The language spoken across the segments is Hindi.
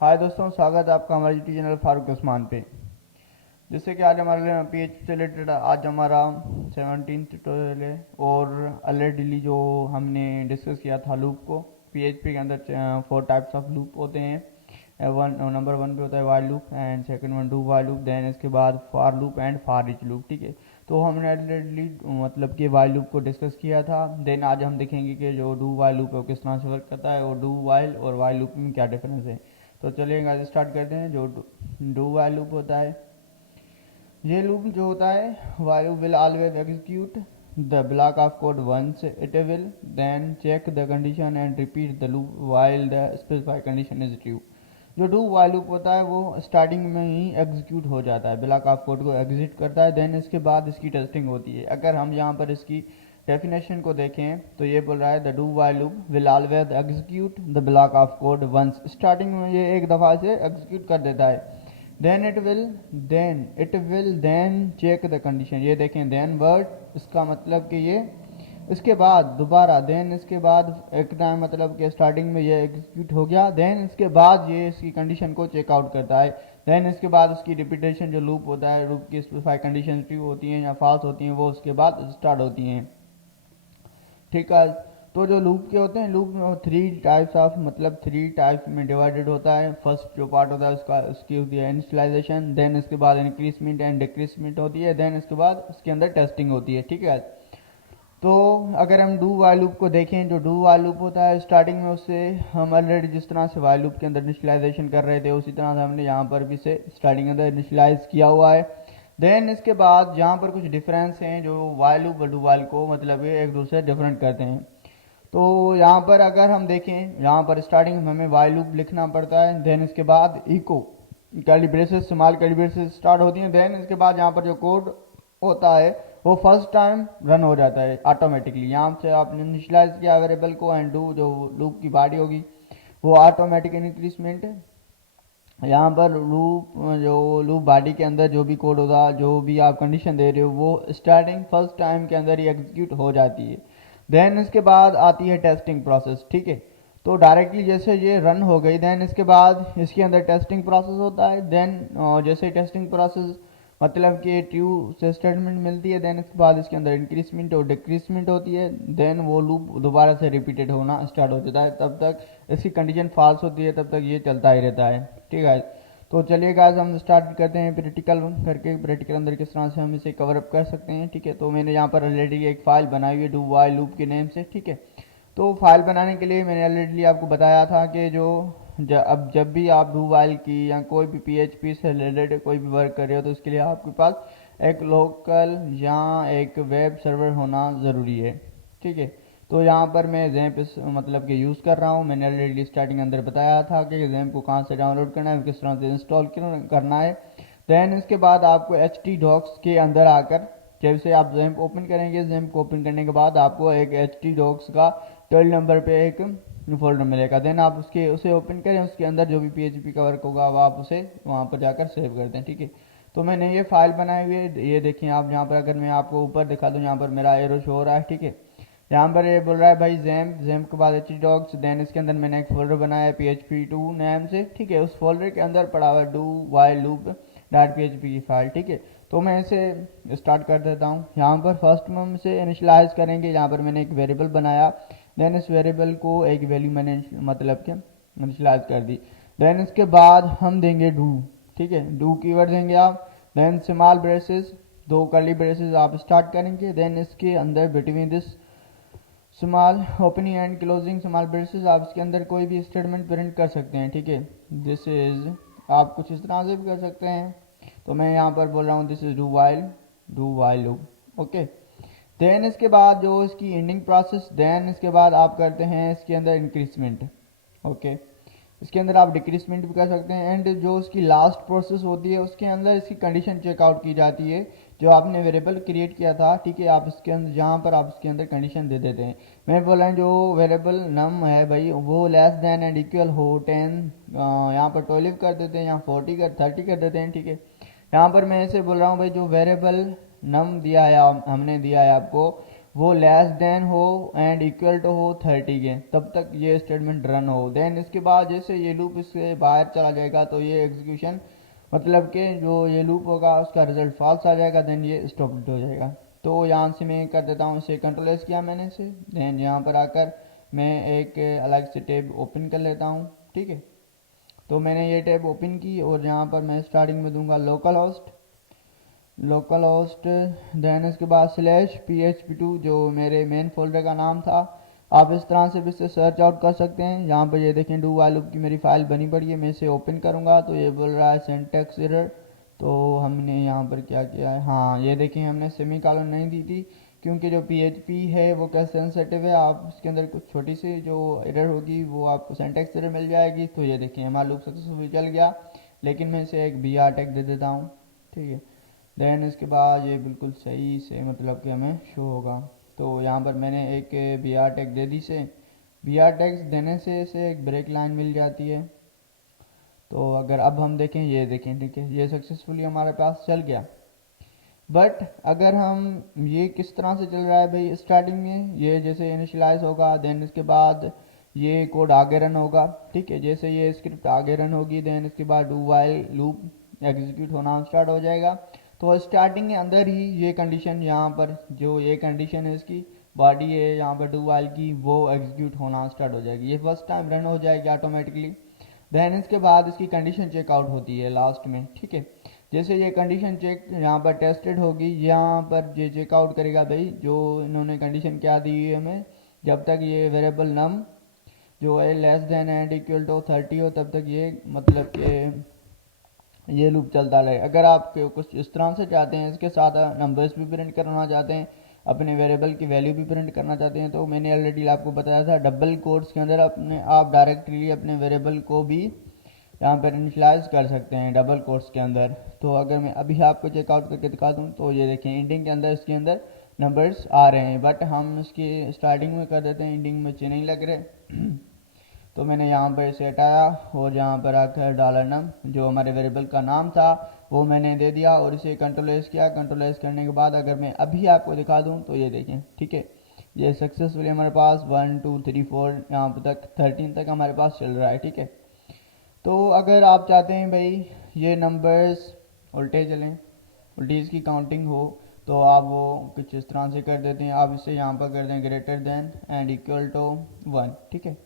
हाय दोस्तों, स्वागत है आपका हमारे यूट्यूब चैनल फारूक उस्मान पे। जैसे कि आज हमारे पीएच से रिलेटेड आज हमारा 17th ट्यूटोरियल है। और ऑलरेडी जो हमने डिस्कस किया था लूप को, पीएचपी के अंदर 4 टाइप्स ऑफ लूप होते हैं। नंबर 1 पे होता है while loop and second one do while loop, then इसके बाद for loop and for each loop. ठीक है, तो हमने ऑलरेडी मतलब कि वाइल लूप को डिस्कस किया था। देन आज हम देखेंगे कि जो डू वाइल लूप है वो किस तरह से वर्क करता है और डू वाइल और वाइल लूप में क्या डिफरेंस है। तो चलिए गाइस स्टार्ट करते हैं। जो डू वाइल लूप होता है, ये लूप जो होता है, while will always execute the block of code once it will then check the condition and repeat the loop while the specified condition is true. जो डू वाइल लूप होता है वो स्टार्टिंग में ही एग्जीक्यूट हो जाता है, ब्लॉक ऑफ कोड को एग्जिट करता है। देन इसके बाद इसकी टेस्टिंग होती है। अगर हम यहाँ पर इसकी डेफिनेशन को देखें तो ये बोल रहा है the do while loop will always execute the block of code once. Starting में ये एक दफ़ा से एग्जीक्यूट कर देता है। Then check the condition. ये देखें देन वर्ड, इसका मतलब कि ये इसके बाद दोबारा, देन इसके बाद एक टाइम मतलब कि स्टार्टिंग में ये एग्जीक्यूट हो गया, देन इसके बाद ये इसकी कंडीशन को चेकआउट करता है। देन इसके बाद उसकी रिपीटेशन जो लूप होता है, लूप की स्पेसिफाइड कंडीशन ट्रू होती हैं या फॉल्स होती हैं, वो उसके बाद स्टार्ट होती हैं। ठीक है, तो जो लूप के होते हैं, लूप में 3 टाइप्स ऑफ मतलब 3 टाइप्स में डिवाइडेड होता है। फर्स्ट जो पार्ट होता है उसका उसकी होती है इनिशियलाइजेशन, देन इसके बाद इंक्रीजमेंट एंड डिक्रीजमेंट होती है, देन इसके बाद उसके अंदर टेस्टिंग होती है। ठीक है, तो अगर हम डू वाइल लूप को देखें, जो डू वाइल लूप होता है स्टार्टिंग में उससे हम ऑलरेडी जिस तरह से वाइल लूप के अंदर इनिशियलाइजेशन कर रहे थे उसी तरह से हमने यहाँ पर भी से स्टार्टिंग के अंदर इनिशियलाइज किया हुआ है। देन इसके बाद यहाँ पर कुछ डिफरेंस हैं जो वाइल लूप और डू वाइल को मतलब ये एक दूसरे डिफरेंट करते हैं। तो यहाँ पर अगर हम देखें, यहाँ पर स्टार्टिंग में हमें वाइल लूप लिखना पड़ता है, देन इसके बाद echo curly braces small curly braces start होती हैं। देन इसके बाद यहाँ पर जो कोड होता है वो फर्स्ट टाइम रन हो जाता है ऑटोमेटिकली। यहाँ से आपने इनिशियलाइज किया वेरिएबल को एंड डू जो लूप की बॉडी होगी वो ऑटोमेटिक इंक्रीजमेंट है। यहाँ पर लूप जो लूप बॉडी के अंदर जो भी कोड होगा, जो भी आप कंडीशन दे रहे हो, वो स्टार्टिंग फर्स्ट टाइम के अंदर ही एग्जीक्यूट हो जाती है। देन इसके बाद आती है टेस्टिंग प्रोसेस। ठीक है, तो डायरेक्टली जैसे ये रन हो गई, देन इसके बाद इसके अंदर टेस्टिंग प्रोसेस होता है। देन जैसे टेस्टिंग प्रोसेस मतलब कि ट्रू से स्टेटमेंट मिलती है, देन इसके बाद इसके अंदर इंक्रीजमेंट और डिक्रीजमेंट होती है। देन वो लूप दोबारा से रिपीटेड होना स्टार्ट हो जाता है, तब तक इसकी कंडीशन फॉल्स होती है, तब तक ये चलता ही रहता है। ठीक है, तो चलिए गाइस हम स्टार्ट करते हैं प्रैक्टिकल करके। प्रैक्टिकल अंदर किस तरह से हम इसे कवर अप कर सकते हैं। ठीक है, तो मैंने यहाँ पर ऑलरेडी एक फाइल बनाई हुई है डू वाइल लूप के नेम से। ठीक है, तो फाइल बनाने के लिए मैंने ऑलरेडी आपको बताया था कि जो अब जब भी आप डू वाइल की या कोई भी पीएचपी से रिलेटेड कोई भी वर्क कर रहे हो तो उसके लिए आपके पास एक लोकल या एक वेब सर्वर होना ज़रूरी है। ठीक है, तो यहाँ पर मैं जैम्प मतलब कि यूज़ कर रहा हूँ। मैंने ऑलरेडी स्टार्टिंग अंदर बताया था कि जैम्प को कहाँ से डाउनलोड करना है, किस तरह से इंस्टॉल करना है। देन इसके बाद आपको एच टी डॉक्स के अंदर आकर जैसे आप जैम्प ओपन करेंगे, जैम्प को ओपन करने के बाद आपको एक एच टी डॉक्स का 12 नंबर पे एक फोल्डर मिलेगा। देन आप उसे ओपन करें, उसके अंदर जो भी पीएचपी का वर्क होगा वो आप उसे वहाँ पर जाकर सेव कर दें। ठीक है, तो मैंने ये फाइल बनाई हुई है, ये देखिए आप। यहाँ पर अगर मैं आपको ऊपर दिखा दूँ, यहाँ पर मेरा एरो शो हो रहा है। ठीक है, यहाँ पर ये बोल रहा है भाई जैम्प के बाद एच डॉक्स। देन इसके अंदर मैंने एक फोल्डर बनाया है PHP2 नाम से। ठीक है, उस फोल्डर के अंदर पड़ा हुआ do while loop dot PHP की फाइल। ठीक है, तो मैं इसे स्टार्ट कर देता हूँ। यहाँ पर फर्स्ट में हम इसे इनिशियलाइज करेंगे। यहाँ पर मैंने एक वेरिएबल बनाया, देन इस वेरिएबल को एक वैल्यू मैंने मतलब कि इनिशियलाइज कर दी। देन इसके बाद हम देंगे डू। ठीक है, डू कीवर्ड देंगे आप। Then small braces, 2 curly braces आप स्टार्ट करेंगे। देन इसके अंदर between this small opening and closing small braces आप इसके अंदर कोई भी स्टेटमेंट प्रिंट कर सकते हैं। ठीक है, दिस इज आप कुछ इस तरह से भी कर सकते हैं। तो मैं यहाँ पर बोल रहा हूँ this is do while loop. Okay, then इसके बाद जो इसकी एंडिंग प्रोसेस, देन इसके बाद आप करते हैं इसके अंदर इंक्रीजमेंट। ओके, इसके अंदर आप डिक्रीजमेंट भी कर सकते हैं। एंड जो उसकी लास्ट प्रोसेस होती है उसके अंदर इसकी कंडीशन चेकआउट की जाती है जो आपने वेरिएबल क्रिएट किया था। ठीक है, आप इसके अंदर जहाँ पर आप इसके अंदर कंडीशन दे देते हैं। मैं बोल रहा हूँ जो वेरिएबल नम है भाई वो लेस देन एंड इक्वल हो 10, यहाँ पर 12 कर देते हैं, यहाँ 30 कर देते हैं। ठीक है, यहाँ पर मैं ऐसे बोल रहा हूँ भाई जो वेरिएबल नम दिया है हमने दिया है आपको, वो लेस देन हो एंड इक्वल टू हो 30 के, तब तक ये स्टेटमेंट रन हो। देन इसके बाद जैसे ये लूप इससे बाहर चला जाएगा तो ये एग्जीक्यूशन मतलब कि जो ये लूप होगा उसका रिजल्ट फॉल्स आ जाएगा, देन ये स्टॉप हो जाएगा। तो यहाँ से मैं कर देता हूँ, इसे कंट्रोल एस किया मैंने इसे, देन यहाँ पर आकर मैं एक अलग से टैब ओपन कर लेता हूँ। ठीक है, तो मैंने ये टैब ओपन की और यहाँ पर मैं स्टार्टिंग में दूंगा लोकल होस्ट, देन इसके बाद /php2 जो मेरे मेन फोल्डर का नाम था। आप इस तरह से भी इसे सर्च आउट कर सकते हैं। यहाँ पर ये देखें डू वाइल लूप की मेरी फाइल बनी पड़ी है, मैं इसे ओपन करूँगा तो ये बोल रहा है सिंटैक्स एरर। तो हमने यहाँ पर क्या किया है, हाँ ये देखें हमने सेमी कॉलन नहीं दी थी, क्योंकि जो PHP है वो क्या सेंसिटिव है, आप उसके अंदर कुछ छोटी सी जो एरर होगी वो आपको सिंटैक्स एरर मिल जाएगी। तो ये देखिए हमारा लूप सक्सेसफुल चल गया, लेकिन मैं इसे एक BR टैग दे देता हूँ। ठीक है, देन इसके बाद ये बिल्कुल सही से मतलब कि हमें शो होगा। तो यहाँ पर मैंने एक BR टैग दे दी से, BR टैग्स देने से इसे एक ब्रेक लाइन मिल जाती है। तो अगर अब हम देखें, ये देखें, ठीक है ये सक्सेसफुली हमारे पास चल गया। बट अगर हम ये किस तरह से चल रहा है भाई, स्टार्टिंग में ये जैसे इनिशियलाइज होगा, देन इसके बाद ये कोड आगे रन होगा। ठीक है, जैसे ये स्क्रिप्ट आगे रन होगी, देन इसके बाद डू वाइल लूप एग्जीक्यूट होना स्टार्ट हो जाएगा। तो स्टार्टिंग के अंदर ही ये कंडीशन, यहाँ पर जो ये कंडीशन है इसकी बॉडी है यहाँ पर डू वाइल की, वो एग्जीक्यूट होना स्टार्ट हो जाएगी, ये फर्स्ट टाइम रन हो जाएगी ऑटोमेटिकली। देन इसके बाद इसकी कंडीशन चेकआउट होती है लास्ट में। ठीक है, जैसे ये कंडीशन चेक यहाँ पर टेस्टेड होगी, यहाँ पर ये चेकआउट करेगा भाई जो इन्होंने कंडीशन क्या दी है हमें, जब तक ये वेरिएबल नम जो है less than and equal to 30 हो तब तक ये मतलब कि ये लूप चलता रहे। अगर आप कुछ इस तरह से चाहते हैं, इसके साथ नंबर्स भी प्रिंट करना चाहते हैं, अपने वेरिएबल की वैल्यू भी प्रिंट करना चाहते हैं, तो मैंने ऑलरेडी आपको बताया था डबल कोट्स के अंदर अपने आप डायरेक्टली अपने वेरिएबल को भी यहाँ पर इनिशलाइज कर सकते हैं डबल कोट्स के अंदर। तो अगर मैं अभी आपको चेकआउट करके दिखा दूँ तो ये देखें इंडिंग के अंदर इसके अंदर नंबर्स आ रहे हैं, बट हम इसकी स्टार्टिंग में कर देते हैं, इंडिंग में अच्छे नहीं लग रहे। तो मैंने यहाँ पर इसे हटाया और यहाँ पर आकर $num जो हमारे वेरिएबल का नाम था वो मैंने दे दिया और इसे कंट्रोल एस किया। कंट्रोल एस करने के बाद अगर मैं अभी आपको दिखा दूँ तो ये देखें, ठीक है ये सक्सेसफुली हमारे पास 1 2 3 4 यहाँ पर तक 13 तक हमारे पास चल रहा है। ठीक है, तो अगर आप चाहते हैं भाई ये नंबर्स उल्टे चलें, उल्टी इसकी काउंटिंग हो, तो आप वो कुछ इस तरह से कर देते हैं, आप इसे यहाँ पर कर दें greater than and equal to 1। ठीक है,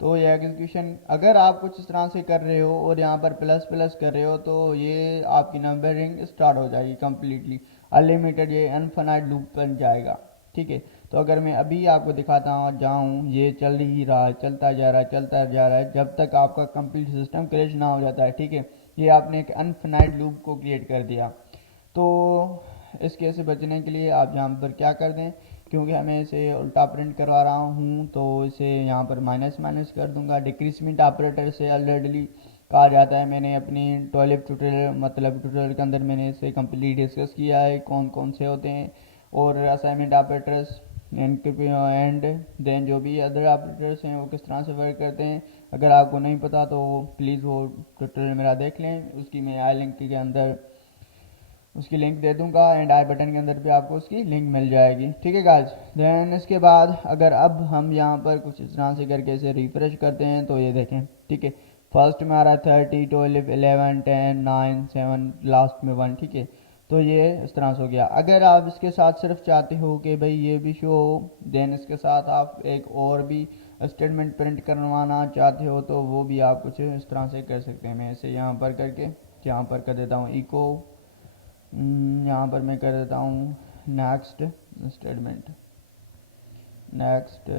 तो ये एग्जीक्यूशन अगर आप कुछ इस तरह से कर रहे हो और यहाँ पर प्लस प्लस कर रहे हो तो ये आपकी नंबरिंग स्टार्ट हो जाएगी कम्प्लीटली अनलिमिटेड, ये इनफिनाइट लूप बन जाएगा। ठीक है, तो अगर मैं अभी आपको दिखाता हूँ जाऊँ, ये चल ही रहा है, चलता जा रहा है चलता जा रहा है जब तक आपका कंप्लीट सिस्टम क्रैश ना हो जाता है। ठीक है, ये आपने एक अनफिनाइट लूप को क्रिएट कर दिया। तो इसके से बचने के लिए आप यहाँ पर क्या कर दें, क्योंकि हमें इसे उल्टा प्रिंट करवा रहा हूँ तो इसे यहाँ पर माइनस माइनस कर दूंगा। डिक्रीसमेंट ऑपरेटर से ऑलरेडी कहा जाता है, मैंने अपनी 12 ट्यूटोरियल मतलब ट्यूटोरियल के अंदर मैंने इसे कंप्लीट डिस्कस किया है कौन कौन से होते हैं, और असाइनमेंट ऑपरेटर्स एंड देन जो भी अदर ऑपरेटर्स हैं वो किस तरह से वर्क करते हैं। अगर आपको नहीं पता तो प्लीज़ वो ट्यूटोरियल मेरा देख लें, उसकी मैं आई लिंक के अंदर उसकी लिंक दे दूंगा एंड आई बटन के अंदर भी आपको उसकी लिंक मिल जाएगी। ठीक है गाइस, देन इसके बाद अगर अब हम यहाँ पर कुछ इस तरह से करके इसे रिफ्रेश करते हैं तो ये देखें, ठीक है फर्स्ट में आ रहा है 30 12 11 10 9 7 लास्ट में 1। ठीक है, तो ये इस तरह से हो गया। अगर आप इसके साथ सिर्फ चाहते हो कि भाई ये भी शो हो, देन इसके साथ आप एक और भी स्टेटमेंट प्रिंट करवाना चाहते हो तो वो भी आप कुछ इस तरह से कर सकते हैं। मैं इसे यहाँ पर करके यहाँ पर कर देता हूँ इको, यहाँ पर मैं कर देता हूँ next statement, next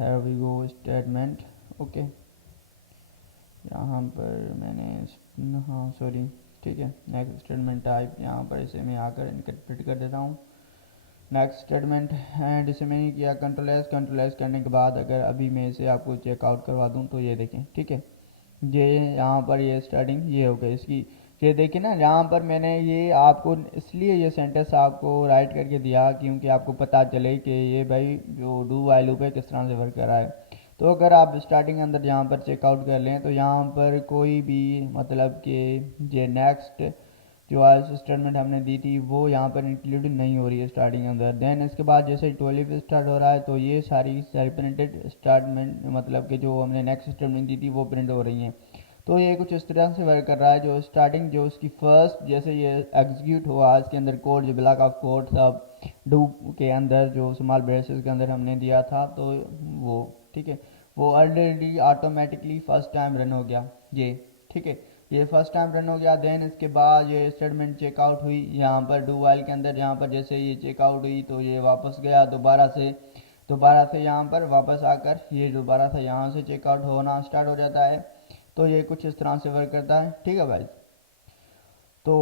have we go statement. Okay, यहाँ पर मैंने हाँ सॉरी, ठीक है नेक्स्ट स्टेटमेंट टाइप, यहाँ पर इसे मैं आकर इनकरेक्ट कर देता हूँ नेक्स्ट स्टेटमेंट एंड इसे मैंने किया कंट्रोल एस करने के बाद अगर अभी मैं इसे आपको चेकआउट करवा दूँ तो ये देखें, ठीक है ये यहाँ पर ये स्टार्टिंग ये हो गई इसकी, ये देखिए ना यहाँ पर मैंने ये आपको इसलिए ये सेंटेंस आपको राइट करके दिया क्योंकि आपको पता चले कि ये भाई जो डू वाइल लूप है किस तरह से वर्क कर रहा है। तो अगर आप स्टार्टिंग अंदर यहाँ पर चेकआउट कर लें तो यहाँ पर कोई भी मतलब कि ये नेक्स्ट जो आज स्टेटमेंट हमने दी थी वो यहाँ पर इंक्लूड नहीं हो रही है स्टार्टिंग के अंदर। देन इसके बाद जैसे 12 स्टार्ट हो रहा है तो ये सारी प्रिंटेड स्टार्टमेंट मतलब कि जो हमने नेक्स्ट स्टेटमेंट दी थी वो प्रिंट हो रही हैं। तो ये कुछ इस तरह से वर्क कर रहा है। जो स्टार्टिंग जो उसकी फर्स्ट जैसे ये एग्जीक्यूट हुआ इसके अंदर कोड जो ब्लॉक ऑफ कोड सब डू के अंदर जो स्मॉल ब्रेसेस के अंदर हमने दिया था तो वो ठीक है वो already automatically first time run हो गया ये। ठीक है ये फर्स्ट टाइम रन हो गया। देन इसके बाद ये स्टेटमेंट चेकआउट हुई यहाँ पर डू वाइल के अंदर। यहाँ पर जैसे ये चेकआउट हुई तो ये वापस गया दोबारा से यहाँ पर वापस आकर ये दोबारा से यहाँ से चेकआउट होना स्टार्ट हो जाता है। तो ये कुछ इस तरह से वर्क करता है। ठीक है भाई, तो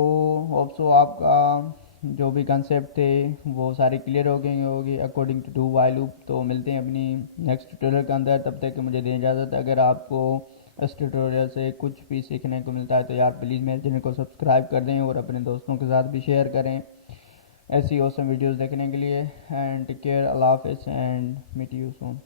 होप सो आपका जो भी कंसेप्ट थे वो सारे क्लियर हो गए होगी according to do while loop. तो मिलते हैं अपनी नेक्स्ट ट्यूटोरियल के अंदर, तब तक मुझे दें इजाज़त। अगर आपको इस ट्यूटोरियल से कुछ भी सीखने को मिलता है तो यार प्लीज़ मेरे चैनल को सब्सक्राइब कर दें और अपने दोस्तों के साथ भी शेयर करें ऐसी औसम वीडियोस देखने के लिए। एंड टेक केयर, अल्लाह हाफिज़ एंड मीट यू सून।